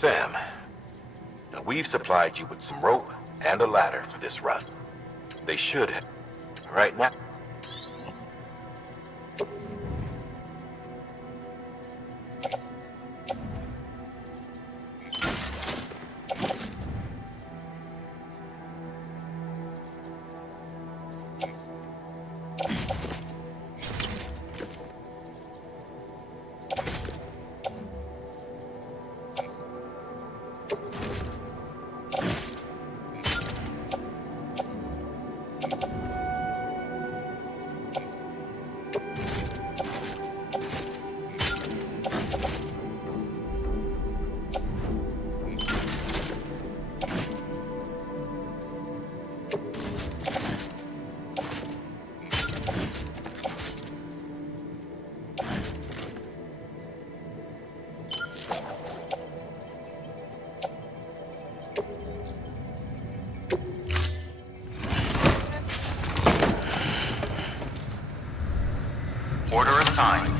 Sam, now we've supplied you with some rope and a ladder for this run. They should have. Right now. Order assigned.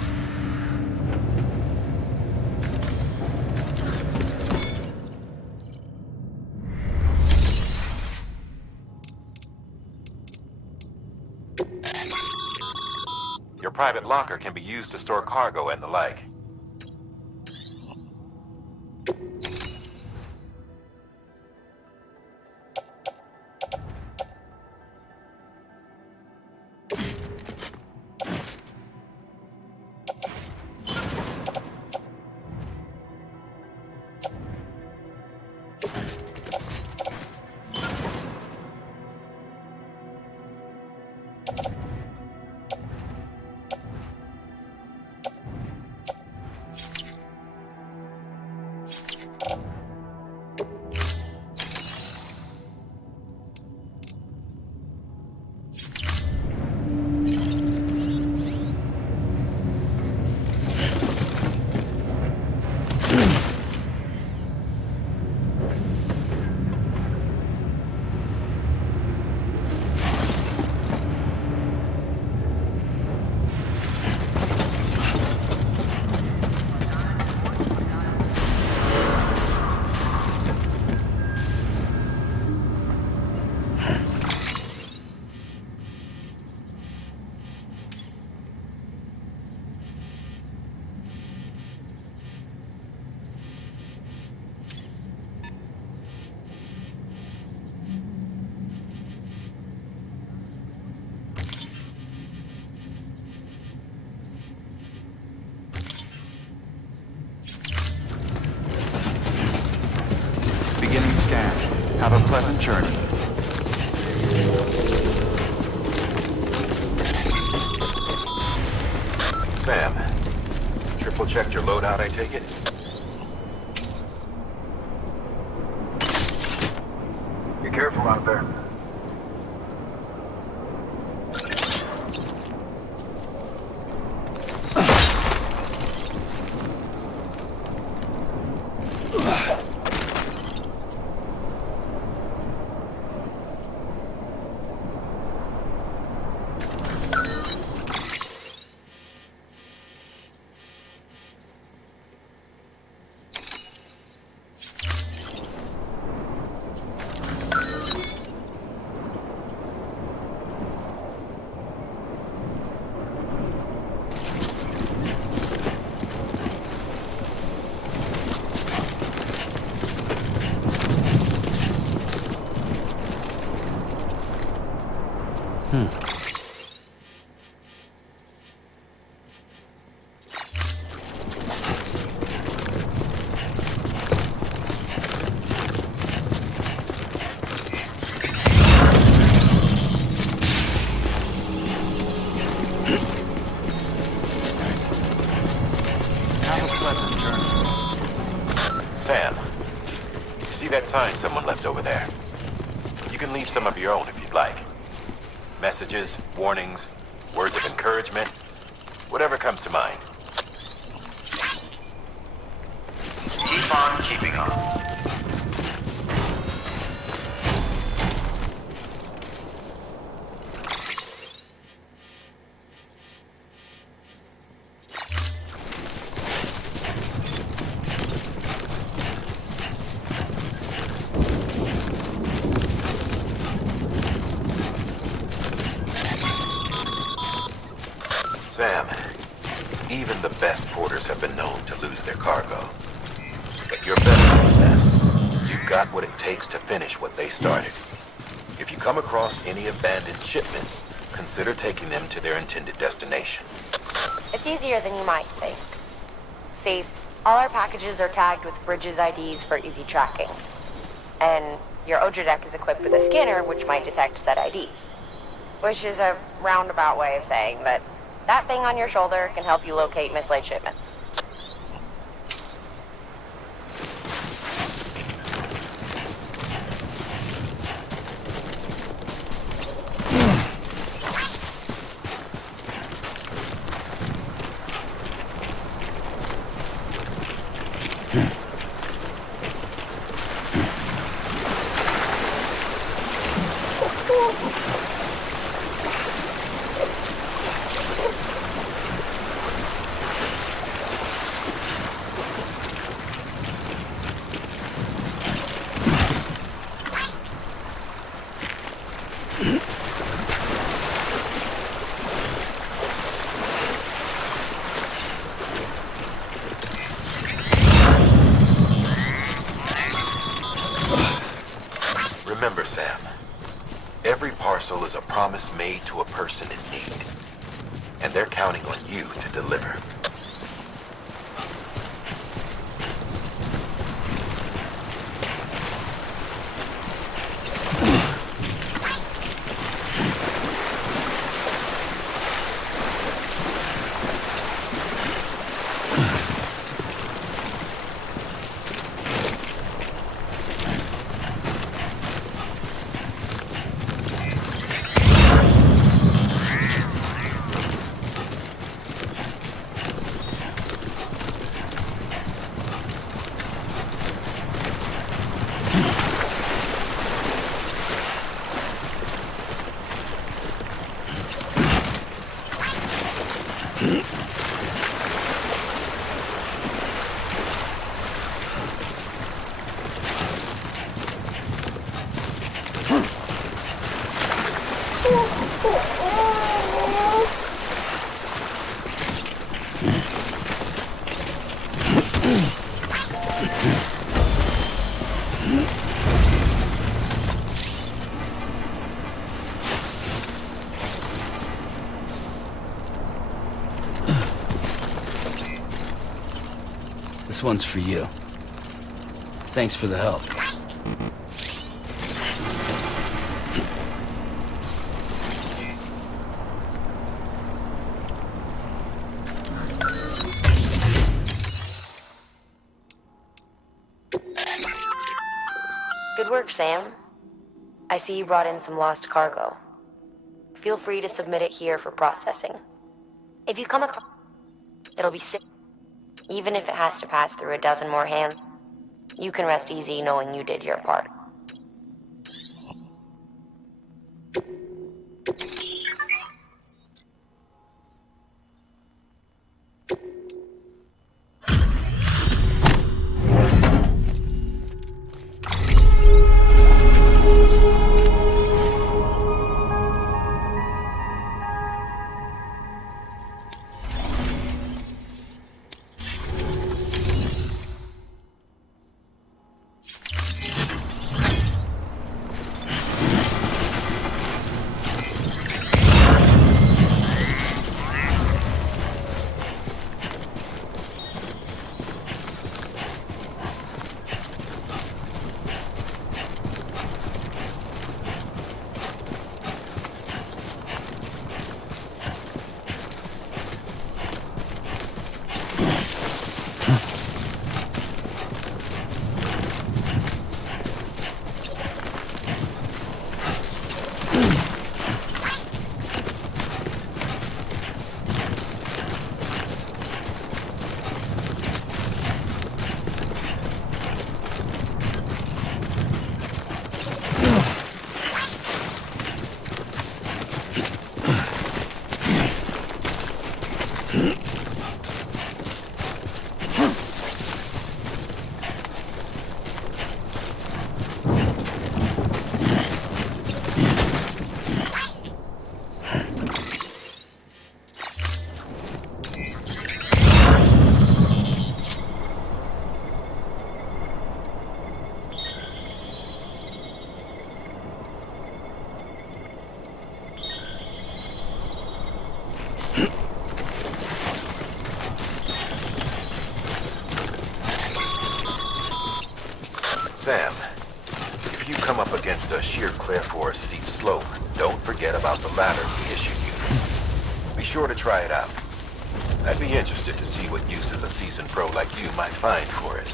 Your private locker can be used to store cargo and the like. Beginning scan. Have a pleasant journey. Sam, triple checked your loadout, I take it? Be careful out there. Have a pleasant journey. Sam, you see that sign someone left over there? You can leave some of your own if you'd like. Messages, warnings, words of encouragement, whatever comes to mind. Keep on keeping on. Sam, even the best porters have been known to lose their cargo. But you're better than the best. You've got what it takes to finish what they started. If you come across any abandoned shipments, consider taking them to their intended destination. It's easier than you might think. See, all our packages are tagged with Bridges IDs for easy tracking. And your Odra deck is equipped with a scanner which might detect said IDs. Which is a roundabout way of saying that that thing on your shoulder can help you locate mislaid shipments. Remember, Sam, every parcel is a promise made to a person in need. And they're counting on you to deliver. This one's for you. Thanks for the help. Good work, Sam. I see you brought in some lost cargo. Feel free to submit it here for processing. If you come across, it'll be safe. Even if it has to pass through a dozen more hands, you can rest easy knowing you did your part. Sam, if you come up against a sheer cliff or a steep slope, don't forget about the ladder we issued you. Be sure to try it out. I'd be interested to see what uses a seasoned pro like you might find for it.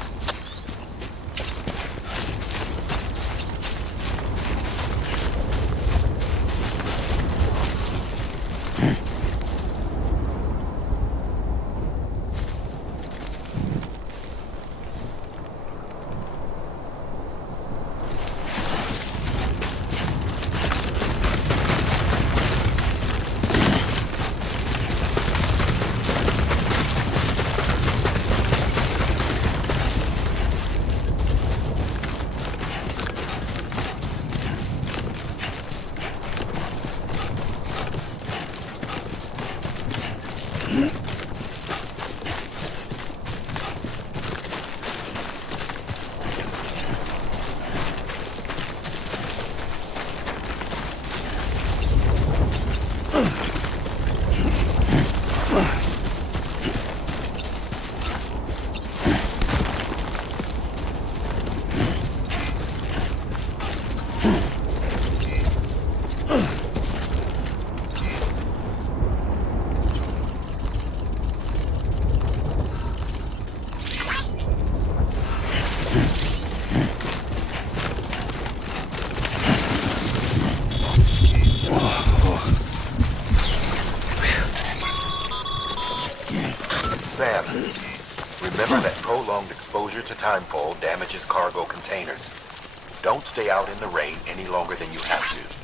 Sam, remember that prolonged exposure to timefall damages cargo containers. Don't stay out in the rain any longer than you have to.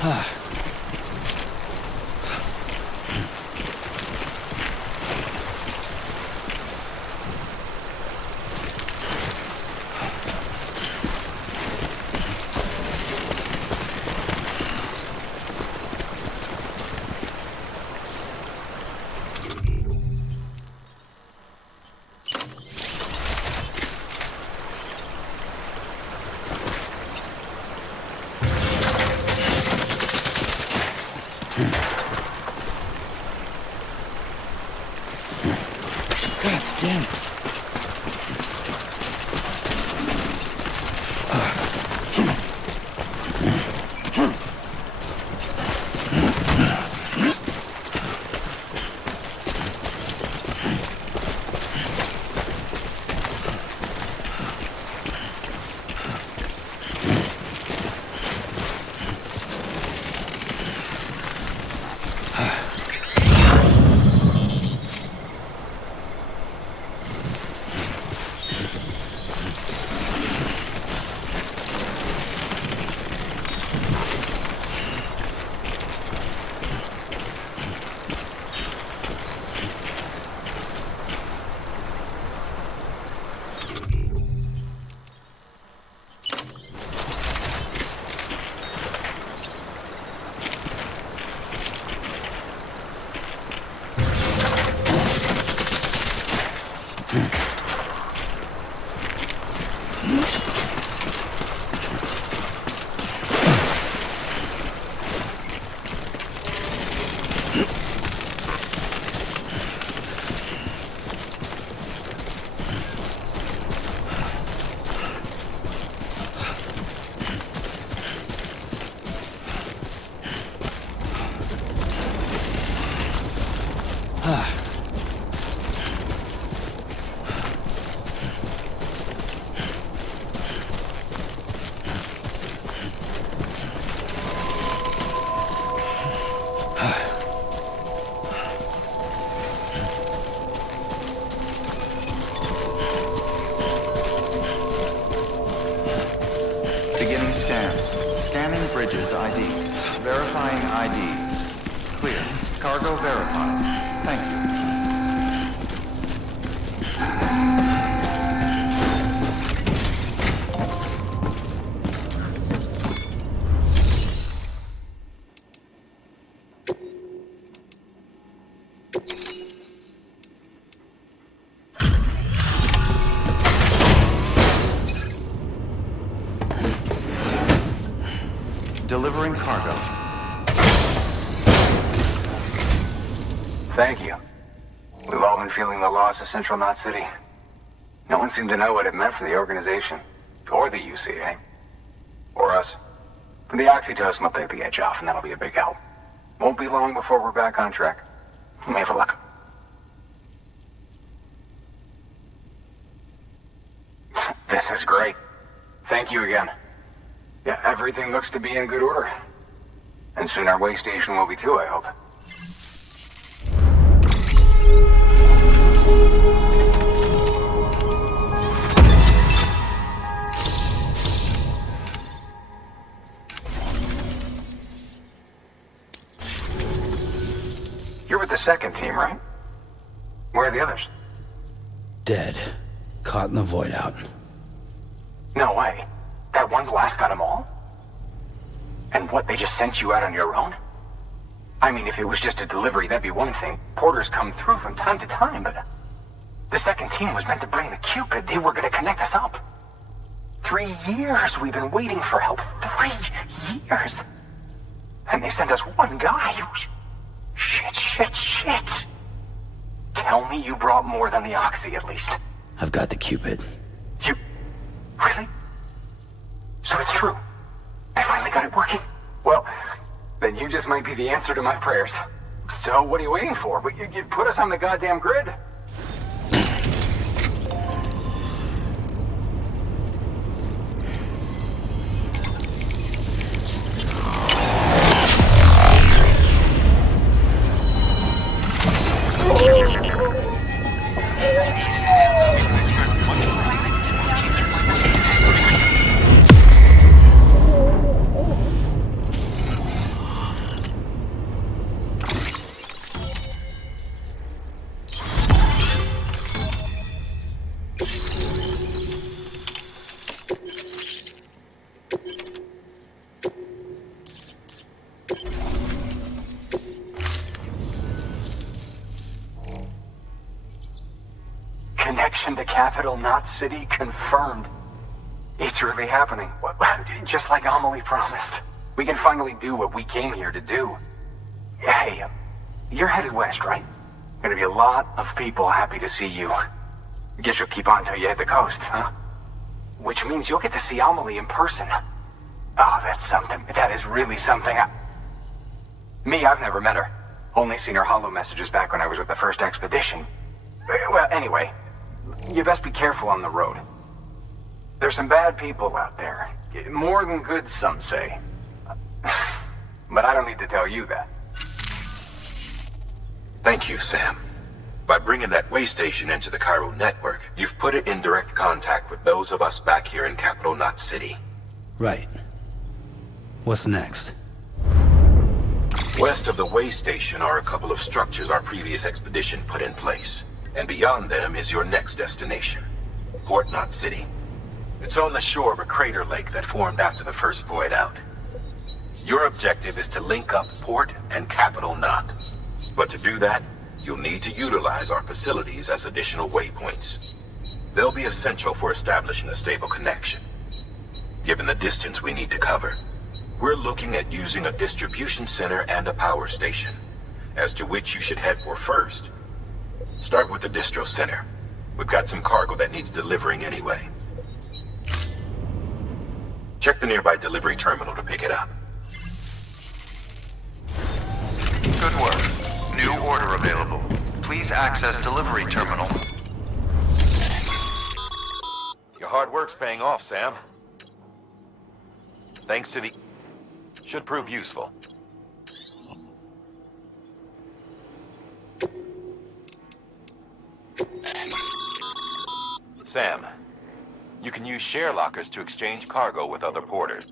God damn. Beginning scan. Scanning bridges ID. Verifying ID. Clear. Cargo verified. Thank you. Delivering cargo. Thank you. We've all been feeling the loss of Central Knot City. No one seemed to know what it meant for the organization. Or the UCA. Or us. The oxytocin will take the edge off, and that'll be a big help. Won't be long before we're back on track. You may have a look. This is great. Thank you again. Yeah, everything looks to be in good order. And soon our way station will be too, I hope. You're with the second team, right? Where are the others? Dead. Caught in the void out. No way. That one blast got them all? And what, they just sent you out on your own? I mean, if it was just a delivery, that'd be one thing. Porters come through from time to time, but... The second team was meant to bring the Cupid. They were gonna connect us up. 3 years we've been waiting for help. 3 years! And they sent us one guy. Shit. Tell me you brought more than the Oxy, at least. I've got the Cupid. You... Really? So it's true. I finally got it working. Well, then you just might be the answer to my prayers. So what are you waiting for? But you put us on the goddamn grid. connection to Capital Knot City confirmed. It's really happening. Just like Amelie promised. We can finally do what we came here to do. Hey, you're headed west, right? Gonna be a lot of people happy to see you. Guess you'll keep on till you hit the coast, huh? Which means you'll get to see Amelie in person. Oh, that's something. That is really something. I've never met her. Only seen her holo messages back when I was with the first expedition. Well, anyway, you best be careful on the road. There's some bad people out there. More than good, some say. But I don't need to tell you that. Thank you, Sam. By bringing that way station into the Cairo network, you've put it in direct contact with those of us back here in Capital Knot City. Right. What's next? West of the way station are a couple of structures our previous expedition put in place. And beyond them is your next destination, Port Knot City. It's on the shore of a crater lake that formed after the first void out. Your objective is to link up Port and Capital Knot. But to do that, you'll need to utilize our facilities as additional waypoints. They'll be essential for establishing a stable connection. Given the distance we need to cover, we're looking at using a distribution center and a power station, as to which you should head for first. Start with the distro center. We've got some cargo that needs delivering anyway. Check the nearby delivery terminal to pick it up. Good work. New order available. Please access delivery terminal. Your hard work's paying off, Sam. Thanks to the... Should prove useful. Sam, you can use share lockers to exchange cargo with other porters.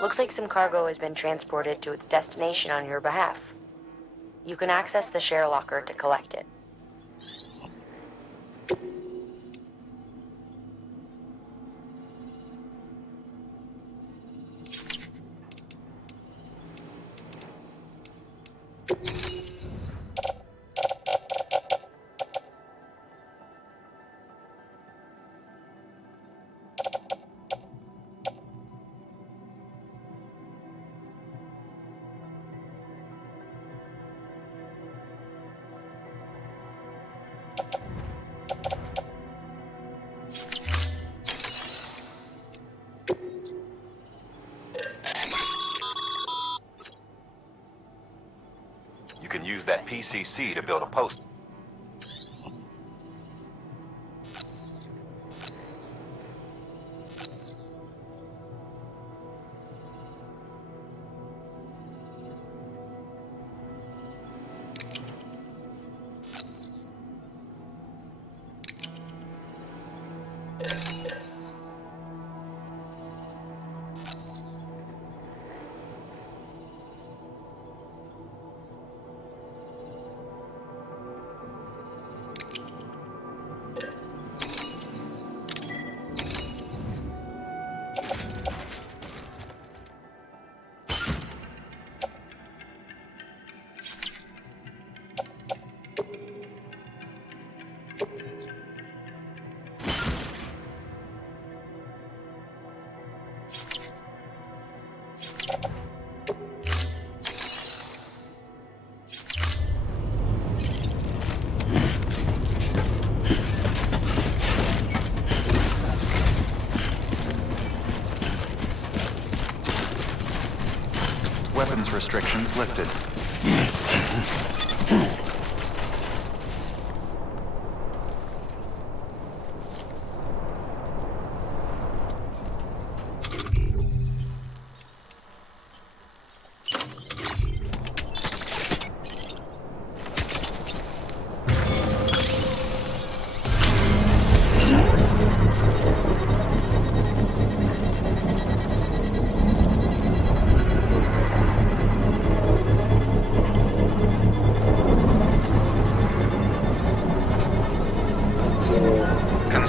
Looks like some cargo has been transported to its destination on your behalf. You can access the share locker to collect it. You can use that PCC to build a post. Weapons restrictions lifted.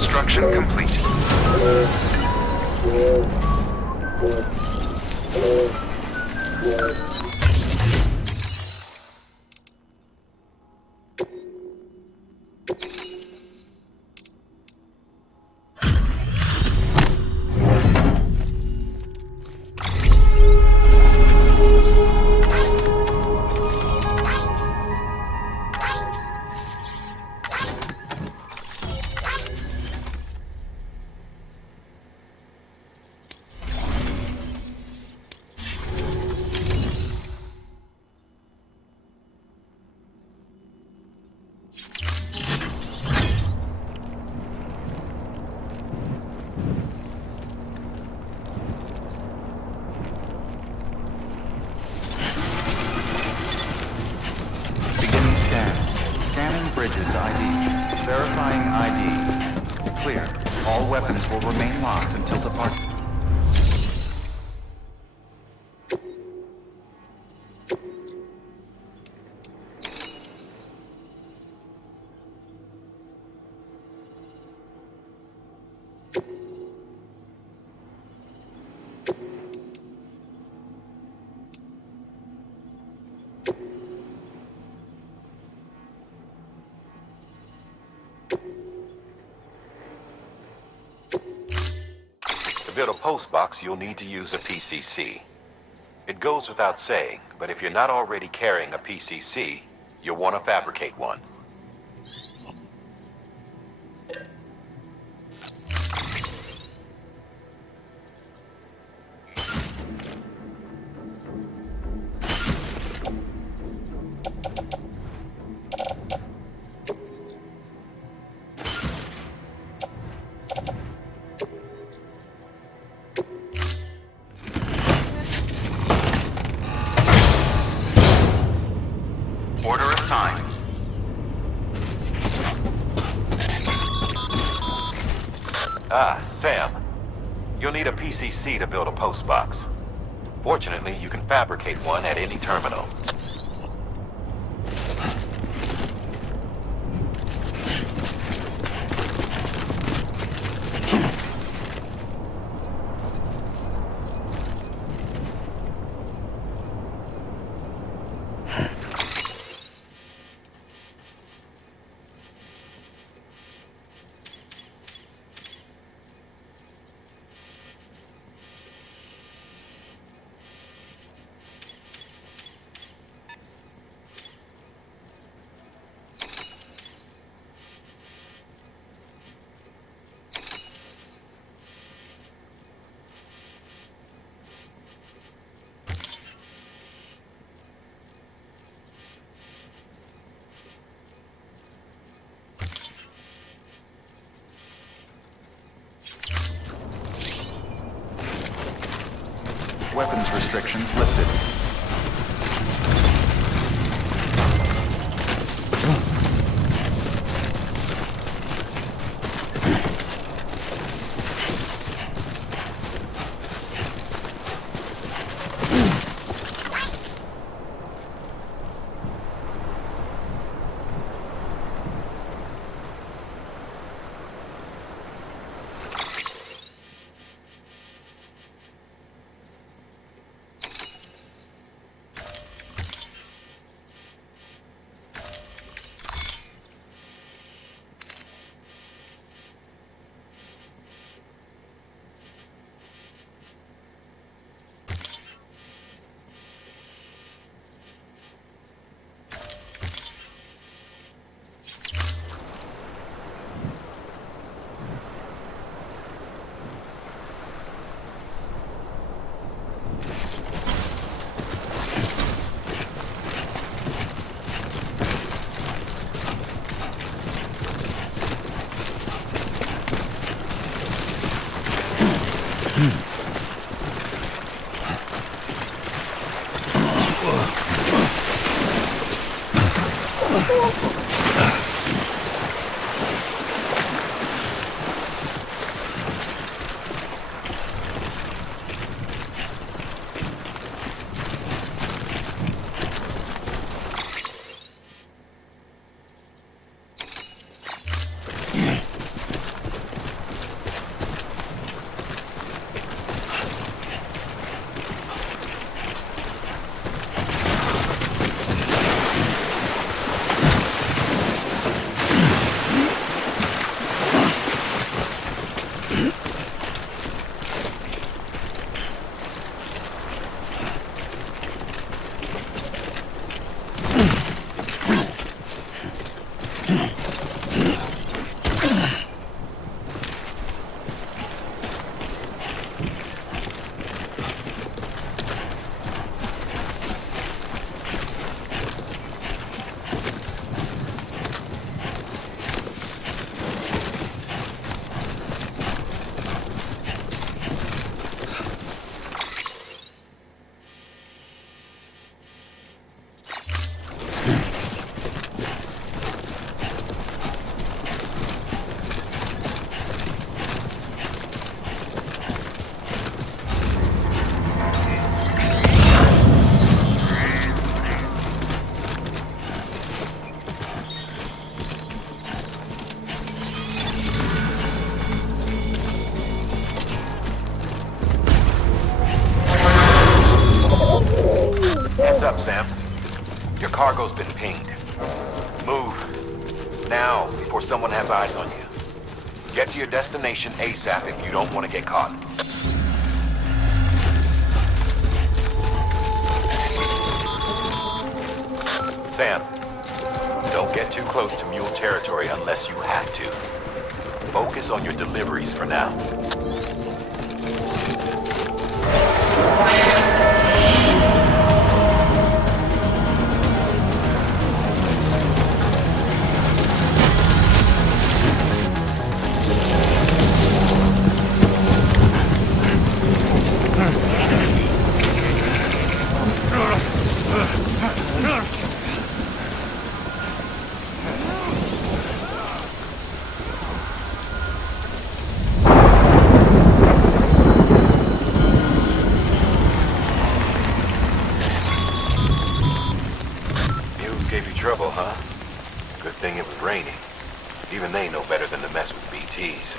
Construction complete. Beginning scan. Scanning bridges ID. Verifying ID. Clear. All weapons will remain locked until departure. To build a post box, you'll need to use a PCC. It goes without saying, but if you're not already carrying a PCC, you'll want to fabricate one. Order assigned. Ah, Sam. You'll need a PCC to build a post box. Fortunately, you can fabricate one at any terminal. Weapons restrictions lifted. cargo's been pinged. Move. Now, before someone has eyes on you. Get to your destination ASAP if you don't want to get caught. Sam, don't get too close to Mule territory unless you have to. Focus on your deliveries for now. Trouble, huh? Good thing it was raining. Even they know better than to mess with BTs.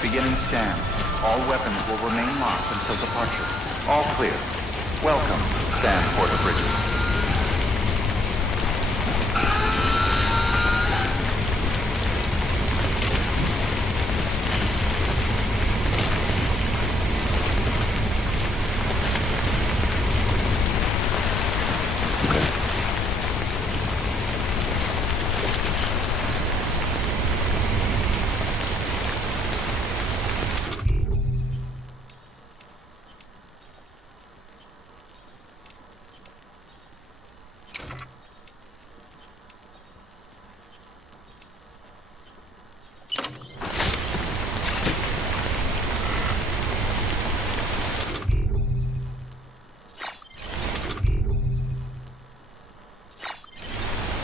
Beginning scan. All weapons will remain locked until departure. All clear. Welcome, Sam Porter Bridges.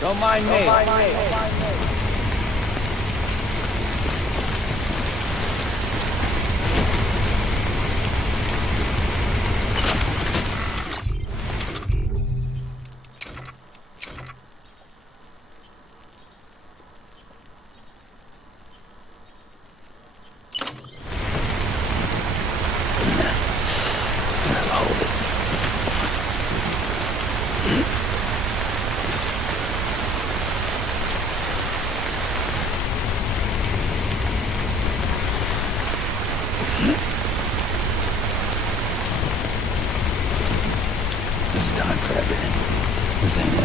Don't mind me. time for everything. This ain't it.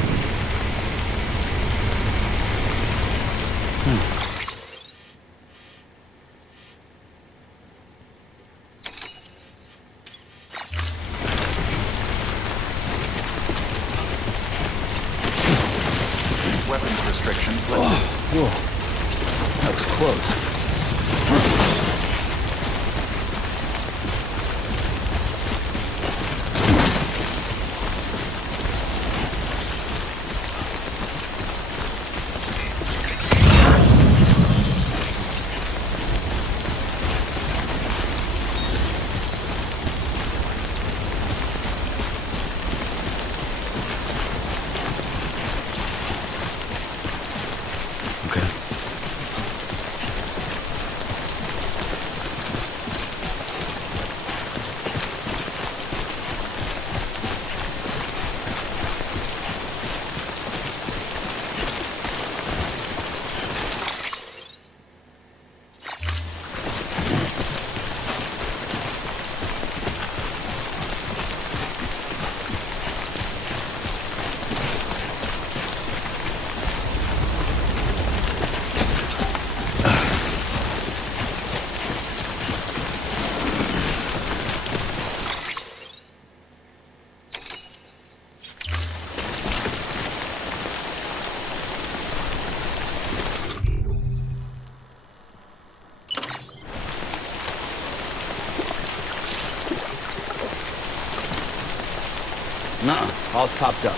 Weapons restrictions lifted. Whoa. That was close. Okay. Nuh-uh. All topped up.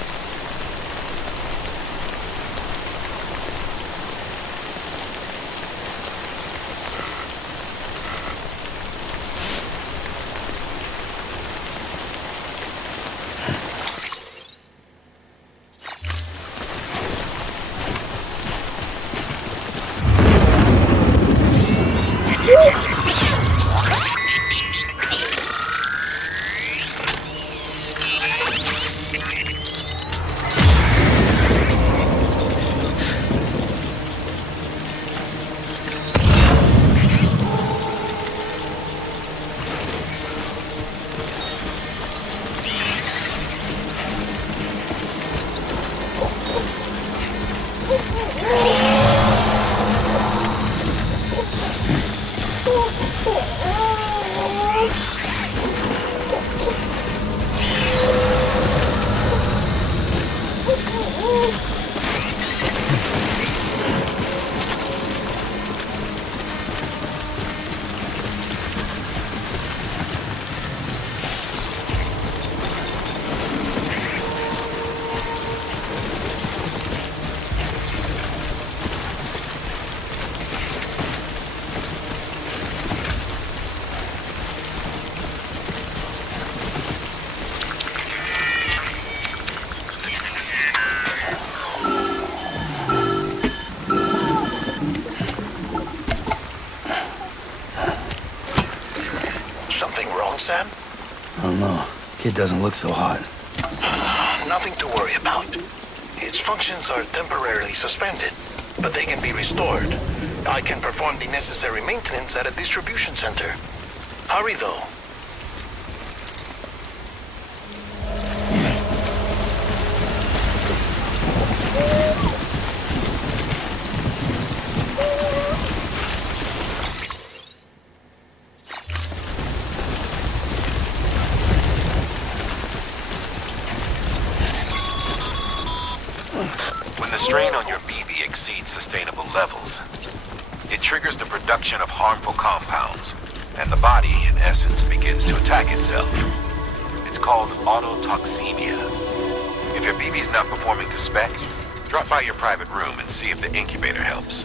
Something wrong, Sam? I don't know. Kid doesn't look so hot. Nothing to worry about. Its functions are temporarily suspended, but they can be restored. I can perform the necessary maintenance at a distribution center. Hurry, though. When the strain on your BB exceeds sustainable levels, it triggers the production of harmful compounds, and the body, in essence, begins to attack itself. It's called autotoxemia. If your BB's not performing to spec, drop by your private room and see if the incubator helps.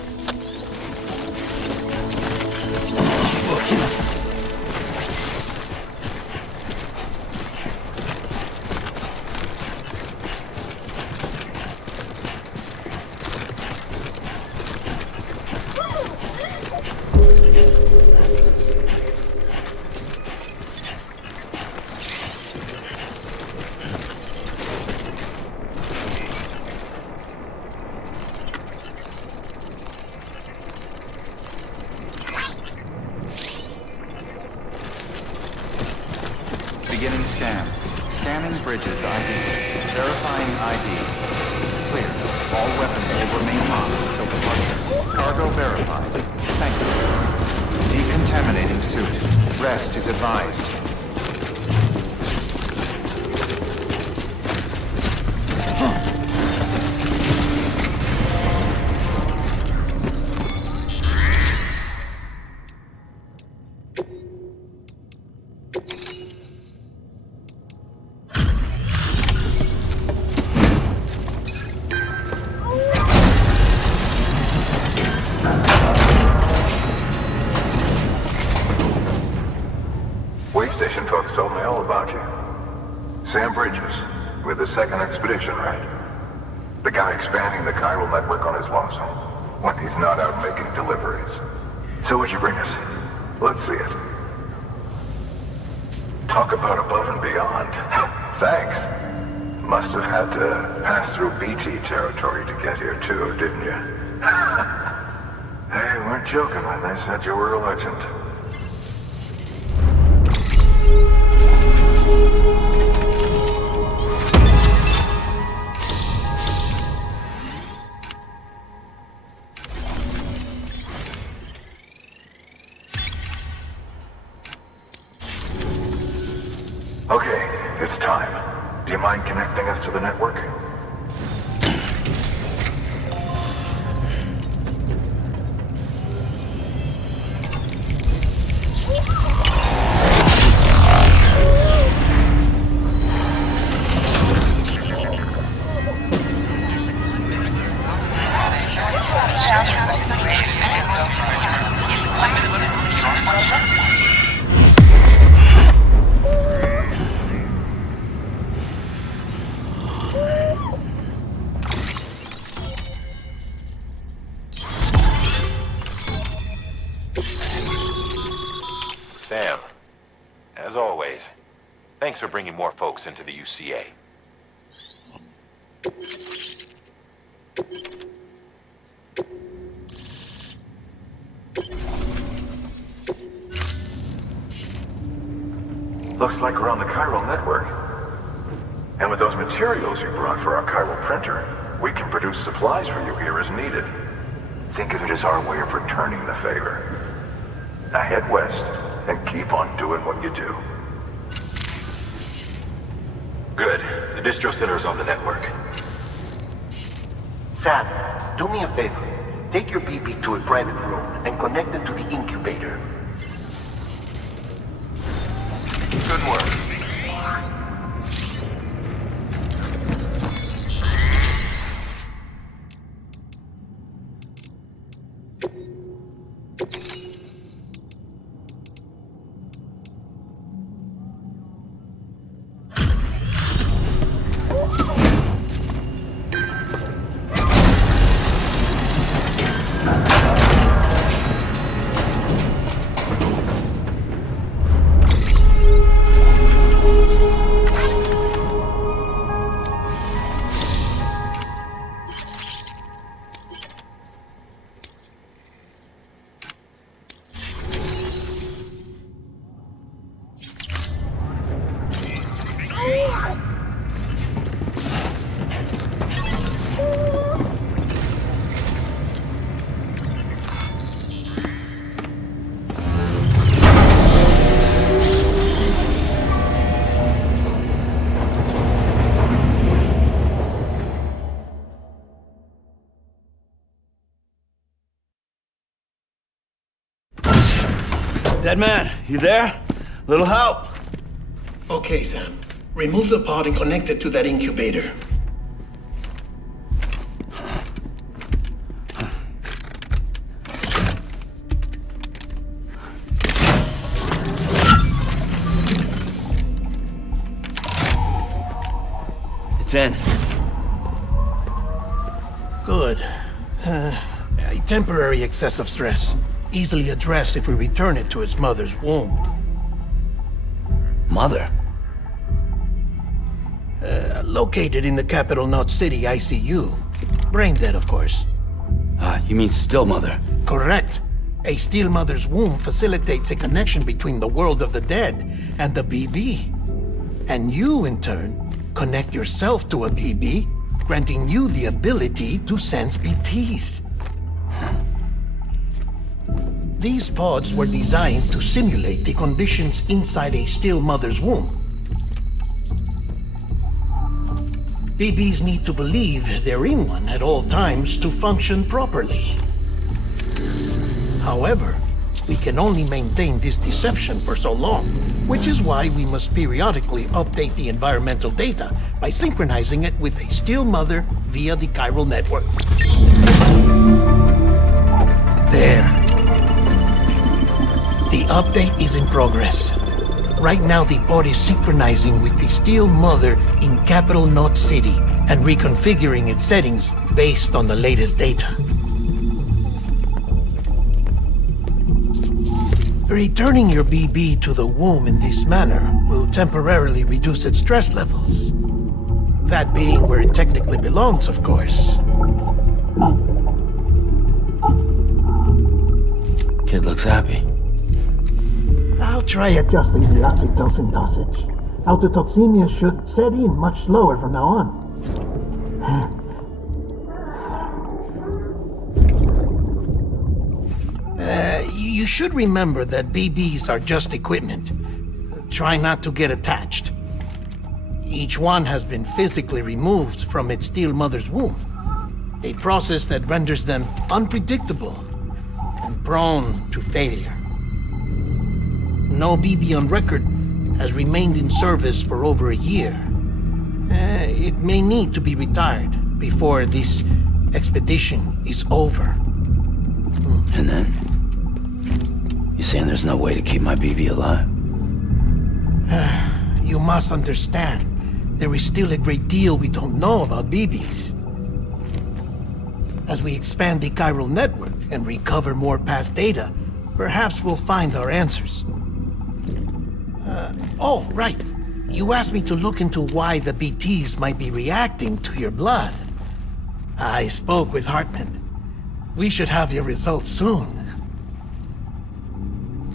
Bridges ID. Verifying ID. Clear. All weapons will remain locked until departure. Cargo verified. Thank you. Decontaminating suit. Rest is advised. Second expedition, right? The guy expanding the chiral network on his lonesome, when he's not out making deliveries. So what'd you bring us? Let's see it. Talk about above and beyond. Thanks. Must have had to pass through BT territory to get here too, didn't you? They weren't joking when they said you were a legend. Okay, it's time. Do you mind connecting us to the network? Sam, as always, thanks for bringing more folks into the UCA. Looks like we're on the chiral network. And with those materials you brought for our chiral printer, we can produce supplies for you here as needed. Think of it as our way of returning the favor. Now head west and keep on doing what you do. Good. The distro center's on the network. Sam, do me a favor. Take your BB to a private room and connect it to the incubator. Good work. Dead man, you there? Little help? Okay, Sam. Remove the pod and connect it to that incubator. It's in. Good. A temporary excessive stress. Easily addressed if we return it to its mother's womb. Mother? Located in the capital Knot City ICU. Brain dead, of course. You mean still mother? Correct. A still mother's womb facilitates a connection between the world of the dead and the BB. And you, in turn, connect yourself to a BB, granting you the ability to sense BTs. These pods were designed to simulate the conditions inside a still mother's womb. BBs need to believe they're in one at all times to function properly. However, we can only maintain this deception for so long, which is why we must periodically update the environmental data by synchronizing it with a still mother via the chiral network. There. The update is in progress. Right now, the pod is synchronizing with the still mother in Capital Knot City and reconfiguring its settings based on the latest data. Returning your BB to the womb in this manner will temporarily reduce its stress levels. That being where it technically belongs, of course. Kid looks happy. I'll try adjusting the oxytocin dosage. Autotoxemia should set in much slower from now on. You should remember that BBs are just equipment. Try not to get attached. Each one has been physically removed from its still mother's womb. A process that renders them unpredictable and prone to failure. No BB on record has remained in service for over a year. It may need to be retired before this expedition is over. And then? You saying there's no way to keep my BB alive? You must understand, there is still a great deal we don't know about BBs. As we expand the chiral network and recover more past data, perhaps we'll find our answers. Oh, right. You asked me to look into why the BTs might be reacting to your blood. I spoke with Hartman. We should have your results soon.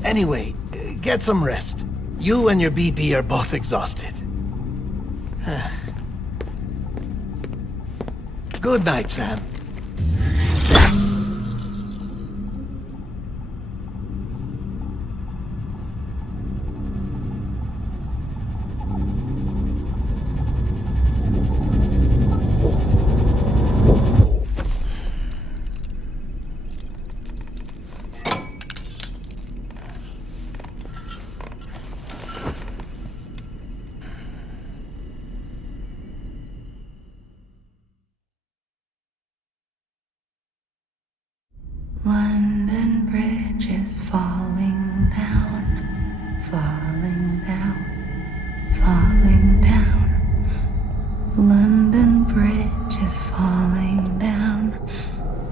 Anyway, get some rest. You and your BB are both exhausted. Good night, Sam. London Bridge is falling down, falling down, falling down. London Bridge is falling down,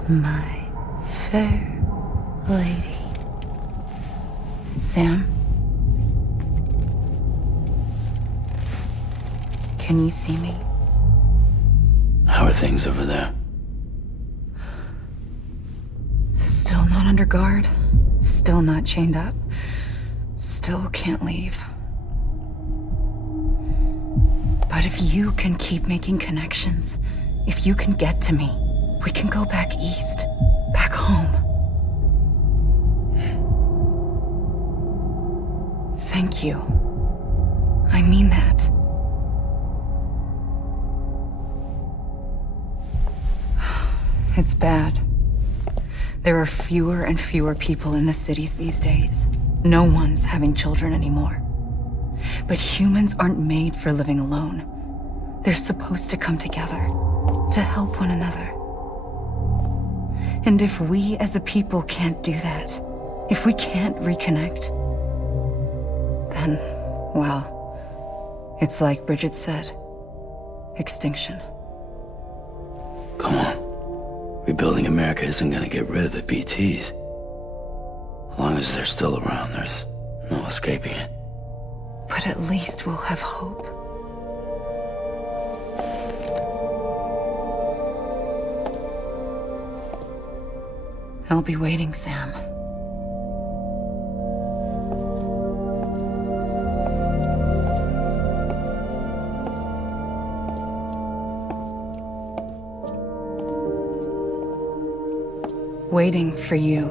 my fair lady. Sam? Can you see me? How are things over there? Still not under guard, still not chained up, still can't leave. But if you can keep making connections, if you can get to me, we can go back east, back home. Thank you. I mean that. It's bad. There are fewer and fewer people in the cities these days. No one's having children anymore. But humans aren't made for living alone. They're supposed to come together, to help one another. And if we as a people can't do that, if we can't reconnect, then, well, it's like Bridget said, extinction. Come on. Rebuilding America isn't gonna get rid of the BTs. As long as they're still around, there's no escaping it. But at least we'll have hope. I'll be waiting, Sam. waiting for you.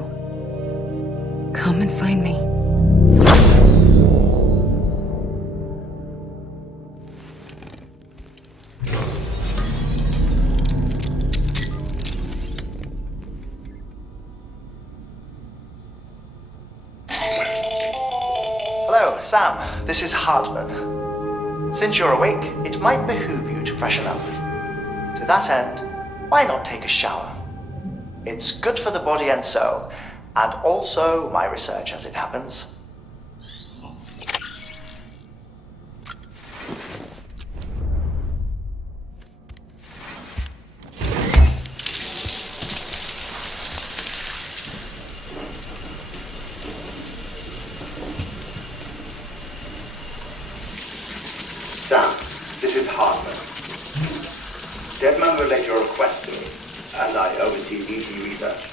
Come and find me. Hello, Sam. This is Hartman. Since you're awake, it might behoove you to freshen up. To that end, why not take a shower? It's good for the body and soul, and also my research as it happens. Sam, this is Hartman. Deadman relayed your request to me, as I oversee BT research.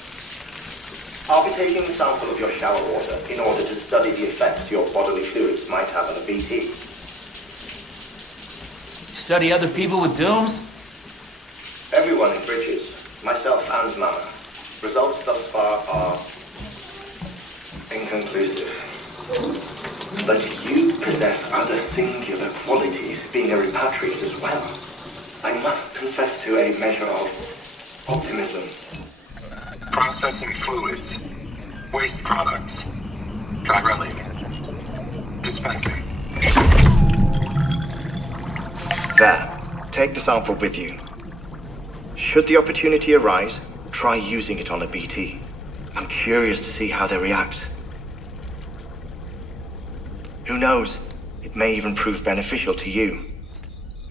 I'll be taking a sample of your shower water in order to study the effects your bodily fluids might have on a BT. Study other people with dooms? Everyone in Bridges, myself and Mama. Results thus far are inconclusive. But you possess other singular qualities, being a repatriate as well. I must confess to a measure of optimism. Processing fluids. Waste products. Drilling. Dispensing. There. Take the sample with you. Should the opportunity arise, try using it on a BT. I'm curious to see how they react. Who knows? It may even prove beneficial to you.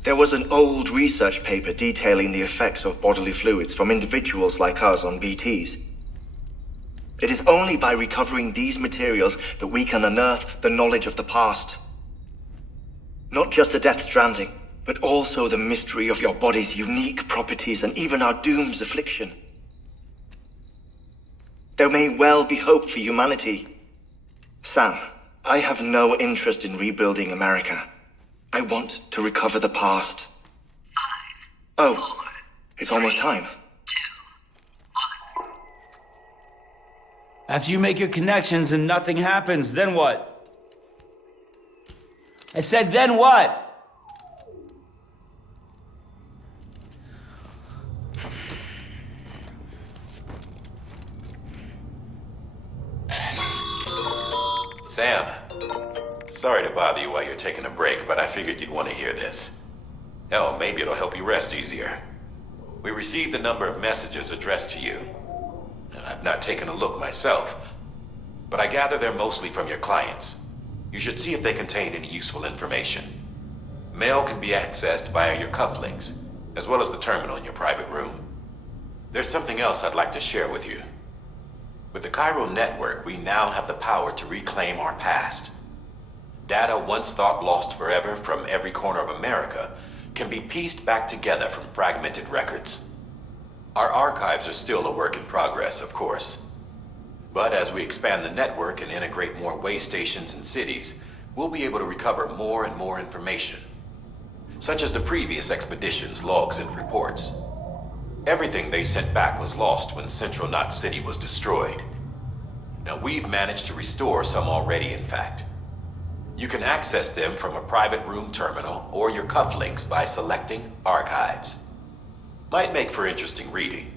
There was an old research paper detailing the effects of bodily fluids from individuals like us on BTs. It is only by recovering these materials that we can unearth the knowledge of the past. Not just the Death Stranding, but also the mystery of your body's unique properties and even our doom's affliction. There may well be hope for humanity. Sam, I have no interest in rebuilding America. I want to recover the past. 5, 4, it's almost time. 2, 1. After you make your connections and nothing happens, then what? I said, then what? Sam, sorry to bother you while you're taking a break, but I figured you'd want to hear this. Hell, maybe it'll help you rest easier. We received a number of messages addressed to you. I've not taken a look myself, but I gather they're mostly from your clients. You should see if they contain any useful information. Mail can be accessed via your cufflinks, as well as the terminal in your private room. There's something else I'd like to share with you. With the Chiral Network, we now have the power to reclaim our past. Data once thought lost forever from every corner of America can be pieced back together from fragmented records. Our archives are still a work in progress, of course. But as we expand the network and integrate more way stations and cities, we'll be able to recover more and more information, such as the previous expedition's logs and reports. Everything they sent back was lost when Central Knot City was destroyed. Now we've managed to restore some already, in fact. You can access them from a private room terminal or your cufflinks by selecting Archives. Might make for interesting reading.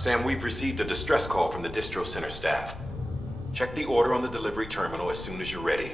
Sam, we've received a distress call from the distro center staff. Check the order on the delivery terminal as soon as you're ready.